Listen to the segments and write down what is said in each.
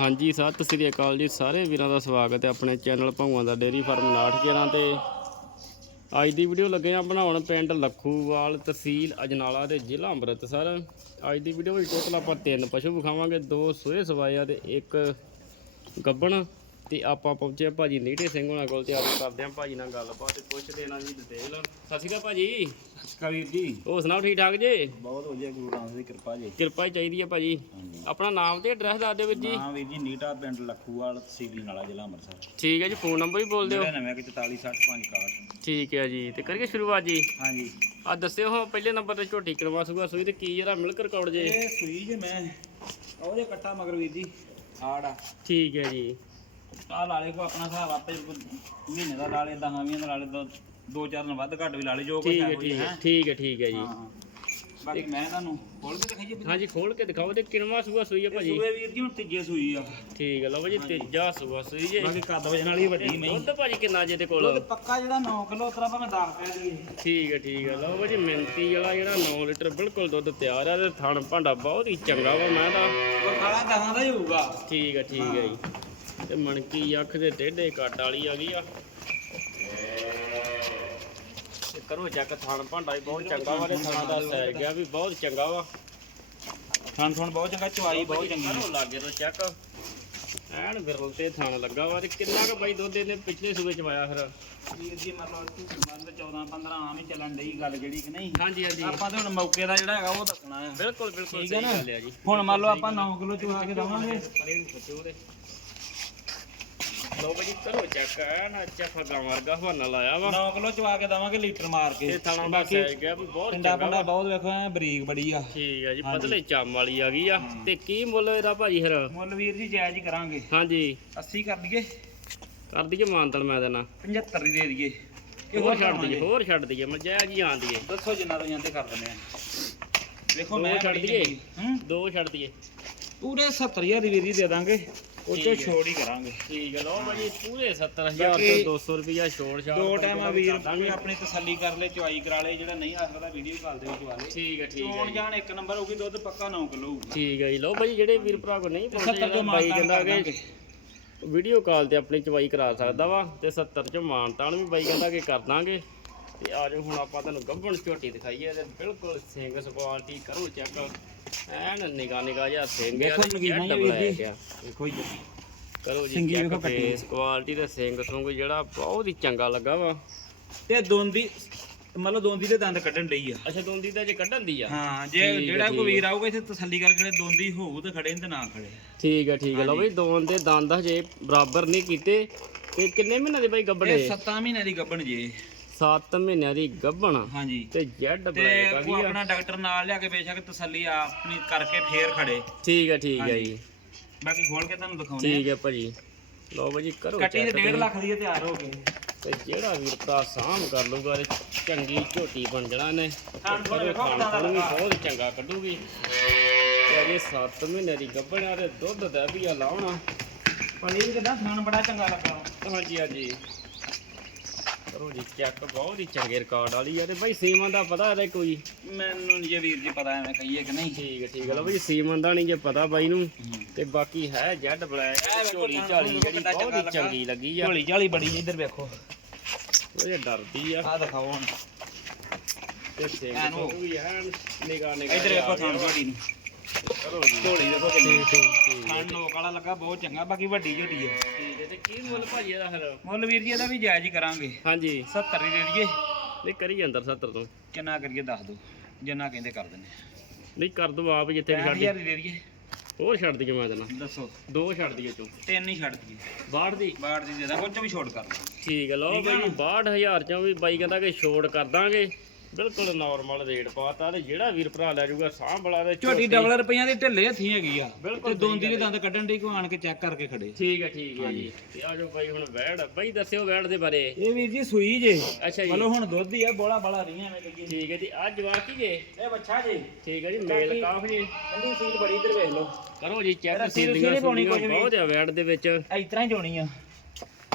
ਹਾਂਜੀ ਸਤਿ ਸ੍ਰੀ ਅਕਾਲ ਜੀ, ਸਾਰੇ ਵੀਰਾਂ ਦਾ ਸਵਾਗਤ ਹੈ ਆਪਣੇ ਚੈਨਲ ਭੰਗਵਾਂ ਦਾ ਡੇਅਰੀ ਫਾਰਮ 911 ਤੇ। ਅੱਜ ਦੀ ਵੀਡੀਓ ਲੱਗੇ ਆ ਬਣਾਉਣ ਪਿੰਡ ਲੱਖੂਵਾਲ ਤਹਿਸੀਲ ਅਜਨਾਲਾ ਤੇ ਜ਼ਿਲ੍ਹਾ ਅੰਮ੍ਰਿਤਸਰ। ਅੱਜ ਦੀ ਵੀਡੀਓ ਵਿੱਚ ਟੋਟਲ ਆਪਾਂ ਤਿੰਨ ਪਸ਼ੂ ਵਿਖਾਵਾਂਗੇ, ਦੋ ਸੋਏ ਸਵਾਇਆ ਤੇ ਇੱਕ ਗੱਬਣ। ਤੇ ਆਪਾਂ ਪਹੁੰਚੇ ਭਾਜੀ ਨੀਟੇ ਸਿੰਘ ਹੋਣਾ ਕੋਲ ਤੇ ਆਪਾਂ ਕਰਦੇ ਆਂ ਭਾਜੀ ਨਾਲ ਗੱਲਬਾਤ ਤੇ ਪੁੱਛਦੇ ਇਹਨਾਂ ਦੀ ਡਿਟੇਲ ਸਤਿ ਸ਼੍ਰੀ ਅਕਾਲ ਭਾਜੀ। ਕਬੀਰ ਜੀ। ਹੋਰ ਸੁਣਾਓ ਠੀਕ ਠਾਕ ਜੀ? ਬਹੁਤ ਵਧੀਆ ਗੁਰੂ ਰਾਮਦਾਸ ਦੀ ਕਿਰਪਾ ਜੀ। ਕਿਰਪਾ ਹੀ ਚਾਹੀਦੀ ਹੈ ਭਾਜੀ। ਆਪਣਾ ਨਾਮ ਤੇ ਐਡਰੈਸ ਦੱਸ ਦਿਓ ਵੀਰ ਜੀ। ਹਾਂ ਵੀਰ ਜੀ ਨੀਟਾ ਪਿੰਡ ਲੱਖੂਵਾਲ ਤਹਿਸੀਲ ਨਾਲਾ ਜ਼ਿਲ੍ਹਾ ਅੰਮ੍ਰਿਤਸਰ। ਠੀਕ ਹੈ ਜੀ ਫੋਨ ਨੰਬਰ ਵੀ ਬੋਲ ਦਿਓ। 994465 ਠੀਕ ਹੈ ਜੀ ਤੇ ਕਰੀਏ ਸ਼ੁਰੂਆਤ ਜੀ। ਹਾਂਜੀ। ਆ ਦੱਸਿਓ ਹਾਂ ਪਹਿਲੇ ਨੰਬਰ ਤੇ ਝੋਟੀ ਕਰਵਾ ਸੂਗਾ ਸੂਈ ਤੇ ਕੀ ਜਿਹੜਾ ਮਿਲਕ ਰਿਕਾਰਡ ਜੇ। ਇਹ ਸੂਈ ਜੇ ਮੈਂ ਉਹਦੇ ਕੱਟਾ ਮਗਰ ਵੀਰ ਜੀ ਆੜਾ ਠੀਕ ਹੈ ਜੀ। ਆ ਲਾਲੇ ਕੋ ਆਪਣਾ ਹਿਸਾਬ ਆਪੇ ਮਹੀਨੇ ਦਾ ਲਾਲੇ 10 20 ਦਾ ਲਾਲੇ ਦੋ ਦੋ ਚਾਰ ਦਿਨ ਵੱਧ ਘੱਟ ਵੀ ਲਾਲੇ ਜੋ ਕੁਝ ਠੀਕ ਹੈ ਹੈ ਠੀਕ ਹੈ ਠੀਕ ਹੈ ਠੀਕ ਹੈ ਜੀ। ਹਾਂ ਬਾਕੀ ਮੈਂ ਤੁਹਾਨੂੰ ਖੋਲ ਕੇ ਦਿਖਾਈਏ ਵੀਰ ਹਾਂਜੀ ਖੋਲ ਕੇ ਦਿਖਾਓ ਤੇ ਕਿੰਨਵਾ ਸੂਆ ਸੂਈ ਹੈ ਇਹ ਭਾਜੀ? ਸੂਏ ਵੀਰ ਜੀ ਹੁਣ ਤੀਜੇ ਸੂਈ ਆ। ਠੀਕ ਹੈ ਲਓ ਜੀ ਤੀਜਾ ਸੂਆ ਸੂਈ ਜੇ। ਬਾਕੀ ਕੱਦ ਵਜਣ ਵਾਲੀ ਵੱਡੀ ਨਹੀਂ। ਦੁੱਧ ਭਾਜੀ ਕਿੰਨਾ ਜੇ ਤੇ ਕੋਲ? ਦੁੱਧ ਪੱਕਾ ਜਿਹੜਾ 9 ਕਿਲੋ ਉਤਰਾ ਭਾਵੇਂ 10 ਕਹਿ ਦਈਏ ਠੀਕ ਹੈ ਠੀਕ ਹੈ ਲਓ ਜੀ ਮਿੰਤੀ ਵਾਲਾ ਜਿਹੜਾ 9 ਲੀਟਰ ਬਿਲਕੁਲ ਦੁੱਧ ਤਿਆਰ ਆ ਤੇ ਥਣ ਭਾਂਡਾ ਬਹੁਤ ਹੀ ਚੰਗਾ ਵਾ ਮੈਂ ਤਾਂ ਉਹ ਕਾਲਾ ਦਹਾਂ ਦਾ ਹੀ ਹੋਊਗਾ। ਠੀਕ ਹੈ ਠੀਕ ਹੈ ਜੀ। ਤੇ ਮਣਕੀ ਅੱਖ ਦੇ ਟੇਢੇ ਕੱਟ ਵਾਲੀ ਆ ਗਈ ਆ। ਤੇ ਕਰੋ ਚੱਕ ਥਣ ਭਾਂਡਾ ਵੀ ਬਹੁਤ ਚੰਗਾ ਵਾ ਤੇ ਥਣਾ ਦਾ ਸਹਿ ਗਿਆ ਵੀ ਬਹੁਤ ਚੰਗਾ ਵਾ। ਥਣ ਥਣ ਬਹੁਤ ਚੰਗਾ ਚਵਾਈ ਬਹੁਤ ਚੰਗੀ। ਕਰੋ ਲਾਗੇ ਤੋਂ ਚੱਕ ਐਨ ਵਿਰਲ ਤੇ ਥਣ ਲੱਗਾ ਵਾ ਤੇ ਕਿੰਨਾ ਕੁ ਬਾਈ ਦੁੱਧ ਇਹਨੇ ਪਿਛਲੇ ਸੂਬੇ ਚ ਪਾਇਆ ਫਿਰ? ਵੀਰ ਜੀ ਮਤਲਬ ਮੰਨ 14 15 ਆਮ ਹੀ ਚੱਲਣ ਡਈ ਗੱਲ ਜਿਹੜੀ ਕਿ ਨਹੀਂ? ਹਾਂਜੀ ਹਾਂਜੀ। ਆਪਾਂ ਤੇ ਹੁਣ ਮੌਕੇ ਦਾ ਜਿਹੜਾ ਹੈਗਾ ਉਹ ਦੱਸਣਾ ਆ। ਬਿਲਕੁਲ ਬਿਲਕੁਲ ਸਹੀ? ਗੱਲ ਆ ਜੀ। ਹੁਣ ਮੰਨ ਲਓ ਆਪਾਂ 9 ਕਿਲੋ ਚੁਹਾ ਕੇ ਦਵਾਂਗੇ। ਲਓ ਬਾਈ ਕਰੋ ਚੱਕ ਐਨ ਚੱਫਾ ਗਾਂ ਵਰਗਾ ਹਵਾਨਾ ਲਾਇਆ ਵਾ। 9 ਕਿਲੋ ਚੁਹਾ ਕੇ ਦਵਾਂਗੇ ਲੀਟਰ ਮਾਰ ਕੇ। ਇਹ ਥਣਾ ਦਾ ਬਾਕੀ ਗਿਆ ਵੀ ਬਹੁਤ ਪਿੰਡਾ ਚੰਗਾ ਪਿੰਡਾ ਵਾ। ਬਹੁਤ ਵੇਖੋ ਐ ਬਰੀਕ ਬੜੀ ਆ। ਠੀਕ ਹੈ ਜੀ। ਪਤਲੇ ਚੰਮ ਵਾਲੀ ਆ ਗਈ ਆ। ਤੇ ਕੀ ਮੁੱਲ ਇਹਦਾ ਭਾਜੀ ਫਿਰ? ਮੁੱਲ ਵੀਰ ਜੀ ਜਾਇਜ਼ ਹੀ ਕਰਾਂਗੇ। ਹਾਂਜੀ। 80 ਕਰ ਦਈਏ। ਕਰ ਦਈਏ ਮਾਨਤਨ ਮੈਂ ਦੇਣਾ 75 ਦੀ ਦੇ ਦਈਏ। ਇਹ ਹੋਰ ਛੱਡ ਦਈਏ ਹੋਰ ਛੱਡ ਦਈਏ ਮੈਂ ਜੈ ਜੀ ਆਂਦੀ ਏ ਦੱਸੋ ਜਿੰਨਾ ਤੋਂ ਜਾਂਦੇ ਕਰ ਦਿੰਦੇ ਆ। ਵੇਖੋ ਦੋ ਮੈਂ ਛੱਡ ਬੜੀ ਦਈਏ? ਚੰਗੀ। ਹੂੰ। ਦੋ ਛੱਡ ਦਈਏ। ਪੂਰੇ 70000 ਦੀ ਵੀਰ ਜੀ ਦੇ ਦਾਂਗੇ ਉਹ ਚੋਂ। ਛੋੜ ਹੀ ਕਰਾਂਗੇ ਠੀਕ ਹੈ ਲਓ ਭਾਜੀ ਪੂਰੇ 70000 ਬਾਕੀ ਤੋਂ 200 ਰੁਪਿਆ ਛੋੜ ਛਾੜ ਦੋ ਟਾਈਮ ਆ ਵੀਰ। ਕੋਈ ਆਪਣੀ ਤਸੱਲੀ ਕਰ ਲੈ ਚੁਆਈ ਕਰਾ ਲੈ ਜਿਹੜਾ ਨਹੀਂ ਆ ਸਕਦਾ ਵੀਡੀਓ ਕਾਲ ਦੇ ਵਿੱਚ ਵਾਲੇ ਠੀਕ ਹੈ ਠੀਕ ਹੈ ਚੋਣ। ਜਾਣ ਇੱਕ ਨੰਬਰ ਹੋਊਗੀ ਦੁੱਧ ਪੱਕਾ 9 ਕਿਲੋ ਹੋਊਗਾ ਠੀਕ ਹੈ ਜੀ ਲਓ ਭਾਜੀ ਜਿਹੜੇ ਵੀਰ ਭਰਾ ਕੋ ਨਹੀਂ ਪਹੁੰਚੇ 70 ਚੋਂ ਬਾਈ ਮਾਨਤਾਨ ਕਹਿੰਦਾ ਕਿ ਵੀਡੀਓ ਕਾਲ ਤੇ ਆਪਣੀ ਚਵਾਈ ਕਰਾ ਸਕਦਾ ਵਾ ਤੇ 70 ਚ ਮਾਨਤਾਨ ਵੀ ਬਾਈ ਕਹਿੰਦਾ ਕਿ ਕਰ ਦਾਂਗੇ ਤੇ ਆ ਜਾਓ ਹੁਣ ਆਪਾਂ ਤੁਹਾਨੂੰ ਗੱਭਣ ਝੋਟੀ ਦਿਖਾਈਏ ਤੇ ਬਿਲਕੁਲ ਸਿੰਘ ਕੁਆਲਿਟੀ ਕਰੋ ਚੈੱਕ। ਐਨ ਨਿਗਾ ਨਿਗਾ ਜਿਹਾ ਸਿੰਘ ਆ ਦੇਖੋ ਤੇ ਨਗੀਨਾ ਜੈਡ ਜੀ ਵੀਰ ਬਲੈਕ ਜੀ। ਆ। ਦੇਖੋ ਜੀ। ਕਰੋ ਜੀ ਸਿੰਗੀ ਚੈੱਕ। ਫੇਸ ਕੁਆਲਿਟੀ ਤੇ ਸਿੰਘ ਸੁੰਗ ਜਿਹੜਾ ਬਹੁਤ ਹੀ ਚੰਗਾ ਲੱਗਾ ਵਾ। ਤੇ ਦੋਂਦੀ ਮਤਲਬ ਦੋਂਦੀ ਦੇ ਦੰਦ ਕੱਢਣ ਲਈ ਆ। ਅੱਛਾ ਦੋਂਦੀ ਦਾ ਜੇ ਕੱਢਣ ਦੀ ਆ। ਹਾਂ ਜੇ ਜਿਹੜਾ ਕੋਈ ਵੀਰ ਆਊਗਾ ਇੱਥੇ ਤਸੱਲੀ ਕਰਕੇ ਦੋਂਦੀ ਹੋਊ ਤੇ ਖੜੇ ਤੇ ਨਾ ਖੜੇ। ਠੀਕ ਹੈ ਠੀਕ ਹੈ ਲਓ ਬਈ ਦੋਨ ਦੇ ਦੰਦ ਹਜੇ ਬਰਾਬਰ ਨਹੀਂ ਕੀਤੇ। ਤੇ ਕਿੰਨੇ ਮਹੀਨੇ ਦੇ ਬਾਈ ਗੱਭਣੇ ਇਹ 7 ਮਹੀਨਿਆਂ ਦੀ ਗੱਭਣ ਜੇ। 7 ਮਹੀਨਿਆਂ ਦੀ ਗੱਭਣ ਹਾਂਜੀ। ਤੇ ਜੈਡ ਤੇ ਬਲੈਕ ਆ ਗਈ ਆ। ਆਪਣਾ ਡਾਕਟਰ ਨਾਲ ਲਿਆ ਕੇ ਬੇਸ਼ੱਕ ਤਸੱਲੀ ਆਪਣੀ ਕਰਕੇ ਫੇਰ ਖੜੇ। ਠੀਕ ਹੈ ਠੀਕ ਹੈ ਹਾਂਜੀ। ਜੀ। ਬਾਕੀ ਖੋਲ ਕੇ ਤੁਹਾਨੂੰ ਦਿਖਾਉਣੇ ਠੀਕ ਹੈ। ਭਾਜੀ। ਲਓ ਭਾਜੀ ਕਰੋ ਕੱਟੀ check ਤੇ 1.5 ਤੁਸੀਂ। ਲੱਖ ਦੀ ਇਹ ਤਿਆਰ ਹੋ ਗਈ ਤੇ ਜਿਹੜਾ ਵੀਰ ਭਰਾ ਸਾਂਭ ਕਰ ਲੂਗਾ ਤੇ ਚੰਗੀ ਝੋਟੀ ਬਣ ਜਣਾ ਨੇ ਖਾਣ ਵੀ। ਬਹੁਤ ਚੰਗਾ ਕੱਢੂਗੀ। ਤੇ ਅਜੇ 7 ਮਹੀਨੇ ਦੀ ਗੱਭਣਾ ਤੇ ਦੁੱਧ ਦਾ ਵੀ ਆ ਲਾਉਣਾ। ਪਨੀਰ ਕਿਦਾਂ ਖਾਣ ਬੜਾ ਚੰਗਾ ਲੱਗਾ। ਹਾਂਜੀ ਹਾਂਜੀ। ਕਰੋ ਜੀ ਚੈੱਕ ਬਹੁਤ ਹੀ ਚੰਗੇ ਰਿਕਾਰਡ ਵਾਲੀ ਆ ਤੇ ਭਾਈ ਸੀਮਨ ਦਾ ਪਤਾ ਇਹਦਾ ਕੋਈ? ਮੈਨੂੰ ਨਹੀਂ ਜੇ ਵੀਰ ਜੀ ਪਤਾ ਐਵੇਂ ਕਹੀਏ ਕਿ ਨਹੀਂ। ਠੀਕ ਹੈ ਠੀਕ ਹੈ ਲਓ ਭਾਈ ਸੀਮਨ ਦਾ ਨਹੀਂ ਜੇ ਪਤਾ ਬਾਈ ਨੂੰ। ਤੇ ਬਾਕੀ ਹੈ ਜੈਡ ਇਹ ਬਲੈਕ ਝੋਲੀ ਝਾਲੀ ਜਿਹੜੀ ਬਹੁਤ ਹੀ ਚੰਗਾ ਲੱਗੀ। ਆ। ਝੋਲੀ ਝਾਲੀ ਬੜੀ ਇੱਧਰ ਵੇਖੋ। ਉਹ ਜੇ ਡਰਦੀ ਆ। ਆ ਦਿਖਾਓ ਹੁਣ। ਤੇ ਸਿੰਘ ਵੀ ਐਨ ਨਿਗਾ ਨਿਗਾ ਇੱਧਰ ਵੇਖੋ ਥਾਣ ਝੋਲੀ ਨੂੰ। ਕਰੋ ਜੀ। ਝੋਲੀ ਦੇਖੋ ਕਿੰਨੀ। ਠੀਕ ਠੀਕ ਖਾਣ ਨੋਕ ਵਾਲਾ ਲੱਗਾ ਬਹੁਤ ਚੰਗਾ ਬਾਕੀ ਵੱਡੀ ਝੋਲੀ ਆ। ਠੀਕ ਹੈ ਤੇ ਕੀ ਭਾਜੀ ਇਹਦਾ ਫਿਰ। ਮੁੱਲ ਵੀਰ ਜੀ ਇਹਦਾ ਵੀ ਜਾਇਜ਼ ਹੀ ਕਰਾਂਗੇ। ਹਾਂਜੀ। 70 ਹੀ ਦੇ ਦਈਏ। ਨਹੀਂ ਕਰੀ ਅੰਦਰ 70 ਤੋਂ। ਕਿੰਨਾ ਕਰੀਏ ਦੱਸ ਦਿਓ। ਜਿੰਨਾ ਕਹਿੰਦੇ ਕਰ ਦਿੰਦੇ ਨਹੀਂ ਕਰ ਦੋ ਆਪ ਜਿੱਥੇ ਵੀ ਛੱਡ 60000 ਦੀ ਦਈਏ। ਹੋਰ ਛੱਡ ਦਈਏ ਮੈਂ ਦੇਣਾ ਦੱਸੋ। ਦੋ ਛੱਡ ਦਈਏ ਚੋਂ। ਤਿੰਨ ਹੀ ਛੱਡ ਦਈਏ। ਬਾਹਰ ਦੀ? ਬਾੜ ਦੀ ਦੇ ਦਾਂ ਉਹ ਚੋਂ ਵੀ ਛੋਟ ਕਰ ਦਾਂਗੇ। ਠੀਕ ਹੈ ਲਓ ਬਾਈ 62000 ਚੋਂ ਵੀ ਬਾਈ ਕਹਿੰਦਾ ਕਿ ਛੋੜ ਕਰ ਦਾਂਗੇ। ਬਿਲਕੁਲ ਨਾਰਮਲ ਰੇਟ ਪਾਤਾ ਤੇ ਜਿਹੜਾ ਵੀਰ ਭਰਾ ਲੈ ਜਾਊਗਾ ਸਾਂਭ ਵਾਲਾ ਤੇ ਝੋਟੀ ਡਬਲ ਰੁਪਈਆਂ ਦੀ ਢਿੱਲੇ ਹੱਥੀ ਹੈਗੀ ਆ। ਬਿਲਕੁਲ ਤੇ ਦੋਂਦੀ ਦੇ ਦੰਦ ਕੱਢਣ ਦੀ ਕੋ ਆਣ ਕੇ ਚੈੱਕ ਕਰਕੇ ਖੜੇ। ਠੀਕ ਹੈ ਠੀਕ ਹੈ ਜੀ। ਤੇ ਆ ਜਾਓ ਬਾਈ ਹੁਣ ਵੈੜ ਬਾਈ ਦੱਸਿਓ ਵੈੜ ਦੇ ਬਾਰੇ। ਇਹ ਵੀਰ ਜੀ ਸੂਈ ਜੇ। ਅੱਛਾ ਜੀ। ਮਤਲਬ ਹੁਣ ਦੁੱਧ ਹੀ ਆ ਬੋਲਾ ਬਾਲਾ ਨਹੀਂ ਐਵੇਂ ਕਹੀਏ ਠੀਕ ਹੈ ਜੀ। ਆ ਜਵਾਕ ਹੀ ਜੇ। ਇਹ ਬੱਚਾ ਜੀ। ਠੀਕ ਹੈ ਜੀ ਮੇਲ ਕਾਫ ਜੀ। ਕੰਦੀ ਸੀਲ ਬੜੀ ਇੱਧਰ ਵੇਖ ਲਓ। ਕਰੋ ਜੀ ਚੈੱਕ ਪਾਉਣੀ ਕੁਝ ਵੀ। ਬਹੁਤ ਆ ਵੈੜ ਦੇ ਵਿੱਚ। ਇਸ ਤਰ੍ਹਾਂ ਹੀ ਜੋਣੀ ਆ।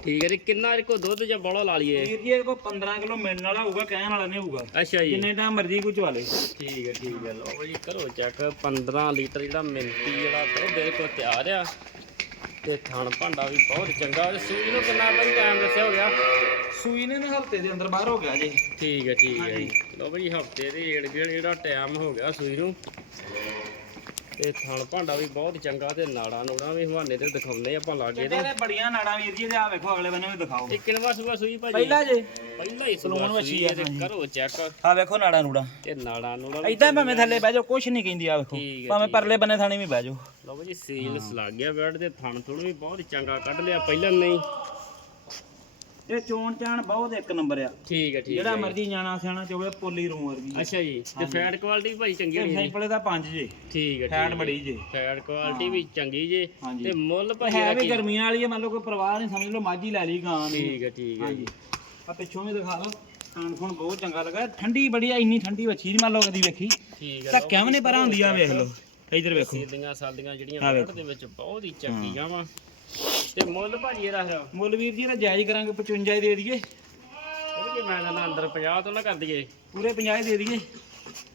ਠੀਕ ਹੈ ਜੀ ਕਿੰਨਾ ਕੋ ਦੁੱਧ ਜਾਂ ਬੋਲਾ ਲਾ ਲਈਏ? ਵੀਰ ਜੀ ਇਹ ਕੋ 15 ਕਿਲੋ ਮਿਲਣ ਵਾਲਾ ਹੋਊਗਾ ਕਹਿਣ ਵਾਲਾ ਨਹੀਂ ਹੋਊਗਾ। ਅੱਛਾ ਜੀ। ਜਿੰਨੇ ਟਾਈਮ ਮਰਜ਼ੀ ਕੋ ਚਵਾ ਲੇ। ਠੀਕ ਹੈ ਠੀਕ ਹੈ ਲਓ ਜੀ ਕਰੋ ਚੈੱਕ 15 ਲੀਟਰ ਜਿਹੜਾ ਮਿੰਤੀ ਜਿਹੜਾ ਦੁੱਧ ਦੇ ਕੋ ਤਿਆਰ ਆ। ਤੇ ਥਣ ਭਾਂਡਾ ਵੀ ਬਹੁਤ ਚੰਗਾ। ਤੇ ਸੂਈ ਨੂੰ ਕਿੰਨਾ ਬਈ ਟਾਈਮ ਦੱਸਿਆ ਹੋ ਗਿਆ? ਸੂਈ ਨੇ ਨਾ ਹਫ਼ਤੇ ਦੇ ਅੰਦਰ ਬਾਹਰ ਹੋ ਗਿਆ ਜੀ। ਠੀਕ ਹੈ ਠੀਕ ਹੈ ਜੀ। ਲੋ ਬਈ ਹਫ਼ਤੇ ਦੇ ਏੜ ਜਿਹੜਾ ਟਾਈਮ ਹੋ ਗਿਆ ਸੂਈ ਨੂੰ। ਤੇ ਥਣ ਭਾਂਡਾ ਵੀ ਬਹੁਤ ਚੰਗਾ ਤੇ ਨਾੜਾ ਨੂੜਾ ਵੀ ਹਵਾਨੇ ਤੇ ਦਿਖਾਉਂਦੇ ਆਪਾਂ ਲਾਗੇ ਤੇ। ਇਹਦੇ ਬੜੀਆਂ ਨਾੜਾਂ ਵੀਰ ਜੀ ਤੇ ਆ ਵੇਖੋ ਅਗਲੇ ਬੰਨੇ ਵੀ ਦਿਖਾਓ। ਇਹ ਕਿੰਨਵਾ ਸੂਆ ਸੂਈ ਭਾਜੀ। ਪਹਿਲਾ ਜੇ। ਪਹਿਲਾ ਹੀ ਸਲੂਨ ਵੱਛੀ ਆ, ਤੇ। ਕਰੋ ਚੈੱਕ ਆ ਵੇਖੋ ਨਾੜਾਂ ਨੂੜਾਂ। ਤੇ ਨਾੜਾ ਨੂੜਾ ਐਦਾਂ ਭਾਵੇਂ ਥੱਲੇ ਬਹਿ ਜਾਓ ਕੁਛ ਨਹੀਂ ਕਹਿੰਦੀ ਆ ਵੇਖੋ। ਭਾਵੇਂ। ਪਰਲੇ ਬੰਨੇ ਥਾਣੀ ਵੀ ਬਹਿ ਜਾਓ। ਲਓ ਜੀ ਸੀਲ ਲੱਗ ਗਿਆ ਬੈਡ ਦੇ ਥਣ ਥੁਣ ਵੀ ਬਹੁਤ ਚੰਗਾ ਕੱਢ ਲਿਆ ਪਹਿਲਾਂ ਨਹੀਂ। ਇਹ ਚੋਣ ਚਾਣ ਬਹੁਤ ਇੱਕ ਨੰਬਰ ਆ। ਠੀਕ ਹੈ ਠੀਕ ਜਿਹੜਾ ਹੈ ਮਰਜ਼ੀ ਜਾਣਾ ਸਿਆਣਾ ਚੋਵੇ ਪੋਲੀ ਰੂਮ ਵਰਗੀ ਅੱਛਾ ਜੀ ਤੇ ਫੈਟ ਕੁਆਲਿਟੀ ਭਾਈ ਚੰਗੀ ਹੋਣੀ ਜੀ। ਸਿੰਪਲੇ ਦਾ 5 ਜੇ। ਠੀਕ ਹੈ ਫੈਟ ਬੜੀ ਜੇ। ਫੈਟ ਕੁਆਲਿਟੀ ਵੀ ਚੰਗੀ ਜੇ। ਤੇ ਮੁੱਲ ਭਾਜੀ ਹੈ ਵੀ ਗਰਮੀਆਂ ਵਾਲੀ ਆ ਮੰਨ ਲਓ ਕੋਈ ਪਰਵਾਹ ਨਹੀਂ ਸਮਝ ਲਓ ਮਾਝੀ ਲੈ ਲਈ ਗਾਂ ਦੀ ਠੀਕ ਹੈ ਠੀਕ ਹੈ ਹਾਂਜੀ। ਆ ਪਿੱਛੋਂ ਵੀ ਦਿਖਾ ਲਓ ਖਾਣ ਖੁਣ ਬਹੁਤ ਚੰਗਾ ਲੱਗਾ। ਠੰਡੀ ਬੜੀ ਆ ਇੰਨੀ ਠੰਡੀ ਵੱਛੀ ਨਹੀਂ ਮੰਨ ਲਓ ਕਦੀ ਵੇਖੀ। ਠੀਕ ਹੈ ਧੱਕਿਆਂ ਵੀ ਨਹੀਂ ਪਰਾਂ ਹੁੰਦੀ ਆ ਵੇਖ ਲਓ। ਇੱਧਰ ਵੇਖੋ। ਸੀਲੀਆਂ ਸਾਲੀਆਂ ਜਿਹੜੀਆਂ ਵੇਖੋ। ਦੇ ਵਿੱਚ ਬਹੁਤ ਹੀ। ਚੰਗੀਆਂ ਵਾ। ਤੇ ਮੁੱਲ ਭਾਜੀ ਇਹਦਾ ਫਿਰ? ਮੁੱਲ ਵੀਰ ਜੀ ਇਹਦਾ ਜਾਇਜ਼ ਕਰਾਂਗੇ 55 ਹੀ ਦੇ ਦਈਏ। ਉਹਦੇ ਮੈਂ ਕਹਿੰਦਾ ਅੰਦਰ 50 ਤੋਂ ਨਾ ਕਰ ਦਈਏ। ਪੂਰੇ 50 ਹੀ ਦੇ ਦਈਏ।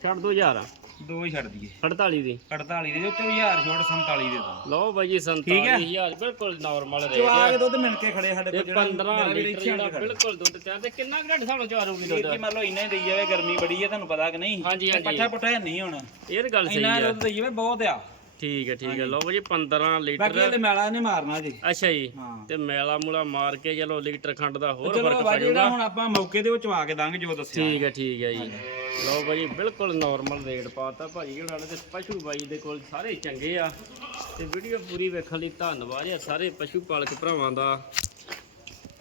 ਛੱਡ ਦੋ ਹਜ਼ਾਰ। ਦੋ ਹੀ ਛੱਡ ਦਈਏ। 48 ਦੀ। 48 ਦੇ ਜੋ 1000 ਛੋੜ 47 ਦੇ ਦੋ। ਲਓ ਭਾਈ ਜੀ ਠੀਕ ਹੈ। 47000 ਬਿਲਕੁਲ ਨਾਰਮਲ ਰੇਟ ਚਵਾ ਕੇ ਦੁੱਧ ਮਿਲ ਕੇ ਖੜੇ ਸਾਡੇ ਤੇ ਕੋਲ ਜਿਹੜਾ 15 ਮੇਰਾ ਵੀਰ ਲੀਟਰ ਜਿਹੜਾ ਕੇ। ਬਿਲਕੁਲ ਦੁੱਧ ਤਿਆਰ ਤੇ ਕਿੰਨਾ ਘੱਟ ਸਾਨੂੰ ਚਾਰੂਗੀ ਦੁੱਧ? ਜੀ ਮੰਨ ਲਓ ਇੰਨਾ ਹੀ ਦੇਈ ਜਾਵੇ ਗਰਮੀ ਬੜੀ ਹੈ ਤੁਹਾਨੂੰ ਪਤਾ ਕਿ ਨਹੀਂ? ਹਾਂਜੀ, ਹਾਂਜੀ। ਪੱਠਾ ਪੁੱਠਾ ਨਹੀਂ ਹੋਣਾ। ਇਹ ਤਾਂ ਗੱਲ ਸਹੀ ਇੰਨਾ ਹੈ ਦੁੱਧ ਦੇਈ ਜਾਵੇ ਬਹੁਤ ਆ। ਠੀਕ ਹੈ ਠੀਕ ਹੈ। ਲਓ ਜੀ 15 ਬਾਕੀ ਲੀਟਰ ਇਹਦੇ ਮੈਲਾ ਨਹੀਂ ਮਾਰਨਾ ਜੀ। ਅੱਛਾ ਜੀ। ਹਾਂ। ਤੇ ਮੈਲਾ ਮੂਲਾ ਮਾਰ ਕੇ ਚਲੋ ਲੀਟਰ ਖੰਡ ਦਾ ਹੋਰ ਚਲੋ ਫ਼ਰਕ ਪੈ ਬਾਜੀ ਜਿਹੜਾ ਜਾਊਗਾ ਹੁਣ ਆਪਾਂ ਮੌਕੇ ਦੇ ਵਿੱਚ ਚਵਾ ਕੇ ਦਾਂਗੇ ਜੋ ਦੱਸਿਆ। ਠੀਕ ਹੈ ਠੀਕ ਹੈ ਜੀ। ਲਓ ਭਾਜੀ ਬਿਲਕੁਲ ਨਾਰਮਲ ਰੇਟ ਪਾਤਾ ਭਾਜੀ ਉਹਨਾਂ ਦੇ ਪਸ਼ੂ ਬਾਈ ਦੇ ਕੋਲ ਸਾਰੇ ਚੰਗੇ ਆ। ਤੇ ਵੀਡੀਓ ਪੂਰੀ ਵੇਖਣ ਲਈ ਧੰਨਵਾਦ ਆ ਸਾਰੇ ਪਸ਼ੂ ਪਾਲਕ ਭਰਾਵਾਂ ਦਾ।